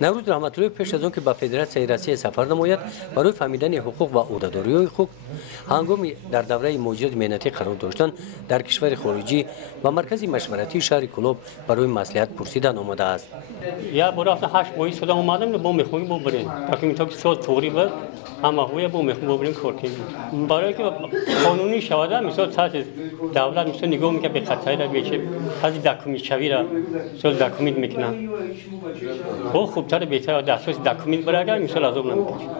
наврӯз раҳматуллоев пеш аз он ки ба федератсияи россия сафар намояд барои фаҳмидани ҳуқуқ ва ӯҳдадориҳои худ ҳангоми дар давраи муҳоҷирати меҳнатӣ қарор доштан дар кишвари хориҷӣ ба маркази машваратии шаҳри Кӯлоб барои маслиҳат пурсидан омадааст. Я бора 8 моҳи сода омадам бо мехоҳем бо бирем таки то ки сол туғри бар ҳама ҳуя бо мехоҳем бо бирем кор кунем барои ки қонунӣ шавада мисол сати давлат мисол нигоҳ мекард бехатаира бече ҳази документшавира мисол документ мекунад бо хубтар беҳтар дар асоси документ барагар мисол азоб намекашад.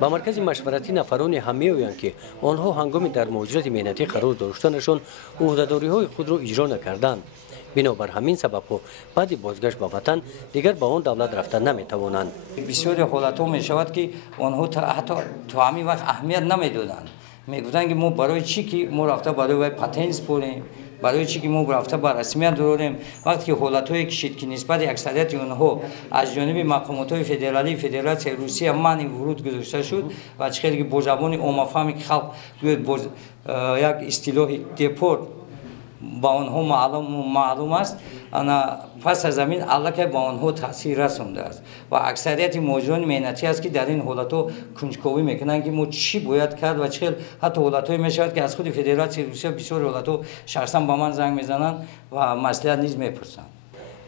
ба маркази машваратӣ нафароне ҳам меоянд ки онҳо ҳангоми дар муҳоҷирати меҳнатӣ қарор доштанашон ӯҳдадориҳои худро иҷро накарданд. бинобар ҳамин сабабҳо баъди бозгашт ба ватан дигар ба он давлат рафта наметавонанд. бисёри ҳолатҳо мешавад ки онҳо ҳатто то ҳамин вақт аҳамият намедоданд. мегӯфтанд ки мо барои чӣ ки мо рафта барои вай патент спорем, барои чӣ ки мо рафта ба расмият дорем, вақте ки ҳолатҳое кишид ки нисбати аксарияти онҳо аз ҷониби мақомотҳои федералии федератсияи Русия маъни вуруд гузошта шуд ва чӣ хеле ки бо забони оммафаҳме ки халқ гӯяд бо як истилоҳи депорт ба онҳо маълум аст, пас аз замин аллакай ба онҳо таъсир расондааст ва аксарияти муҳоҷирони меҳнатӣ аст ки дар ин ҳолатҳо кунҷковӣ мекунанд ки мо чӣ бояд кард ва чӣ хел ҳатто ҳолатҳое мешавад ки аз худи федератсияи Русия бисёри ҳолатҳо шахсан ба ман занг мезананд ва маслиҳат низ мепурсанд.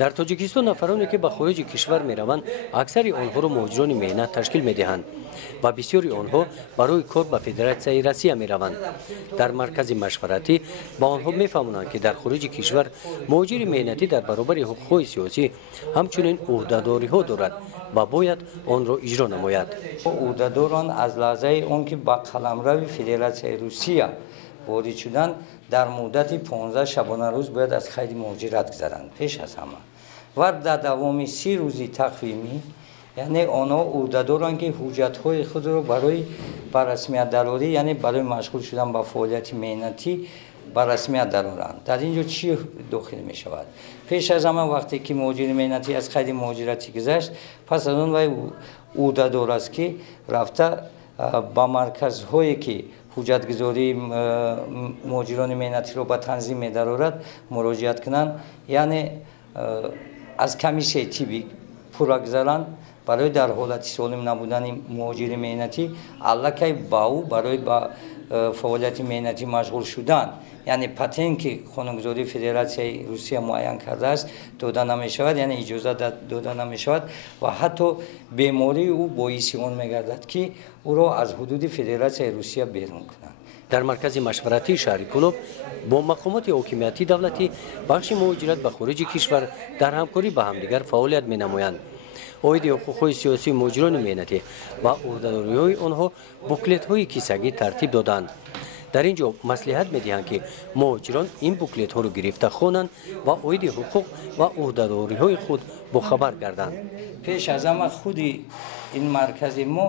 дар тоҷикистон нафароне ки ба хориҷи кишвар мераванд аксари онҳоро муҳоҷирони меҳнат ташкил медиҳанд ва бисёри онҳо барои кор ба федератсияи Россия мераванд. дар маркази машваратӣ ба онҳо мефаҳмонанд ки дар хориҷи кишвар муҳоҷири меҳнатӣ дар баробари ҳуқуқҳои сиёсӣ ҳамчунин ӯҳдадориҳо дорад ва бояд онро иҷро намояд. ӯҳдадорон аз лаҳзаи он ки ба қаламрави федератсияи Русия ворид шуданд дар муддати 15 шабонарӯз бояд аз қайди муҳоҷират гузаранд пеш аз ҳама ва дар давоми 30 рӯзи тақвимӣ яъне онҳо ӯҳдадоранд ки ҳуҷҷатҳои худро барои ба расмиятдарорӣ яъне барои машғул шудан ба фаъолияти меҳнатӣ ба расмият дароранд. дар ин ҷо чӣ дохил мешавад? пеш аз ҳама вақте ки муҳоҷири меҳнатӣ аз қайди муҳоҷиратӣ гузашт пас аз он вай ӯҳдадор аст ки рафта ба марказҳое ки ҳуҷҷатгузории муҳоҷирони меҳнатиро ба танзим медарорад муроҷиат кунанд, яъне аз комиссияи тибби пурра гузаранд барои дар ҳолати солим набудани муҳоҷири меҳнатӣ аллакай ба ӯ барои ба фаъолияти меҳнатӣ машғул шудан, яъне патент ки қонунгузории федератсияи Русия муайян кардааст дода намешавад, яъне иҷозат дода намешавад ва ҳатто бемории ӯ боиси он мегардад ки ӯро аз ҳудуди федератсияи Русия берун кунанд. дар маркази машваратии шаҳри Кӯлоб бо мақомоти ҳокимиятии давлатӣ бахши муҳоҷират ба хориҷи кишвар дар ҳамкорӣ ба ҳамдигар фаъолият менамоянд. оиди ҳуқуқҳои сиёсии муҳоҷирони меҳнатӣ ва ӯҳдадориҳои онҳо буклетҳои кисагӣ тартиб доданд. дар ин ҷо маслиҳат медиҳанд ки муҳоҷирон ин буклетҳоро гирифта хонанд ва оиди ҳуқуқ ва ӯҳдадориҳои худ бохабар гарданд. пеш аз ҳама худи ин маркази мо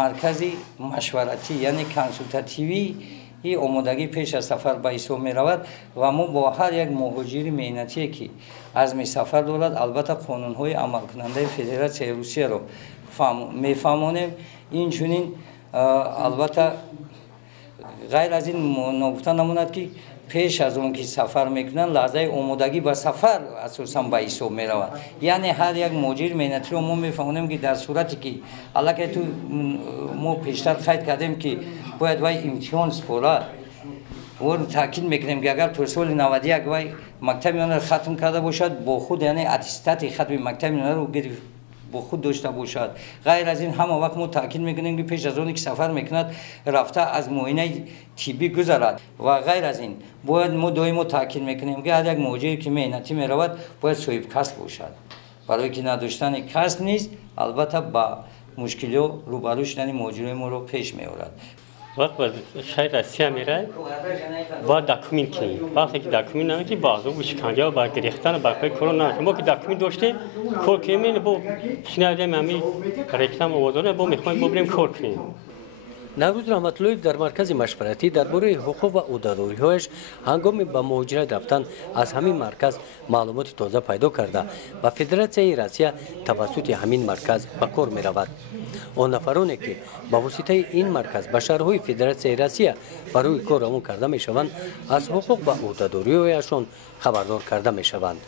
маркази машваратӣ яъне консултативӣ омодагӣ пеш аз сафар ба ҳисоб меравад ва мо бо ҳар як муҳоҷири меҳнатие ки азми сафар дорад албатта қонунҳои амалкунандаи федератсияи Русияро мефаҳмонем. инчунин албатта ғайр аз ин ногуфта намонад ки пеш аз он ки сафар мекунанд лаҳзаи омодагӣ ба сафар асосан ба ҳисоб меравад. яъне ҳар як муҳоҷири меҳнатиро мо мефаҳмонем ки дар сурате ки аллакай ту мо пештар қайд кардем ки бояд вай имтиҳон спорад ва таъкид мекунем ки агар то соли 91 вай мактаби онро хатм карда бошад бо худ яъне аттестати хатми мактаби онро гирифт бо худ дошта бошад. ғайр аз ин ҳама вақт мо таъкид мекунем ки пеш аз оне ки сафар мекунад рафта аз муоинаи тиббӣ гузарад ва ғайр аз ин бояд мо доимо таъкид мекунем ки ҳар як муҳоҷире ки меҳнатӣ меравад бояд соҳибкасб бошад. барое ки надоштани касб низ албатта ба мушкилиҳо рӯбарӯ шудани муҳоҷирои моро пеш меорад. وقت با شهر رسیه میره با داکومنت کنیم وقتی که داکومنت نمیدی بازو و شکنجه و با گریختن و برپای کرونا ما که داکومنت داشته کار کنیم با شنیدیم همی رکلام آوازونه با میخوایم بریم کار کنیم. наврӯз раҳматуллоев дар маркази машваратӣ дар бораи ҳуқуқ ва ӯҳдадориҳояш ҳангоми ба муҳоҷират рафтан аз ҳамин марказ маълумоти тоза пайдо карда ба федератсияи Россия тавассути ҳамин марказ ба кор меравад. он нафароне ки ба воситаи ин марказ ба шаҳрҳои федератсияи Россия барои кор равон карда мешаванд аз ҳуқуқ ва ӯҳдадориҳояшон хабардор карда мешаванд.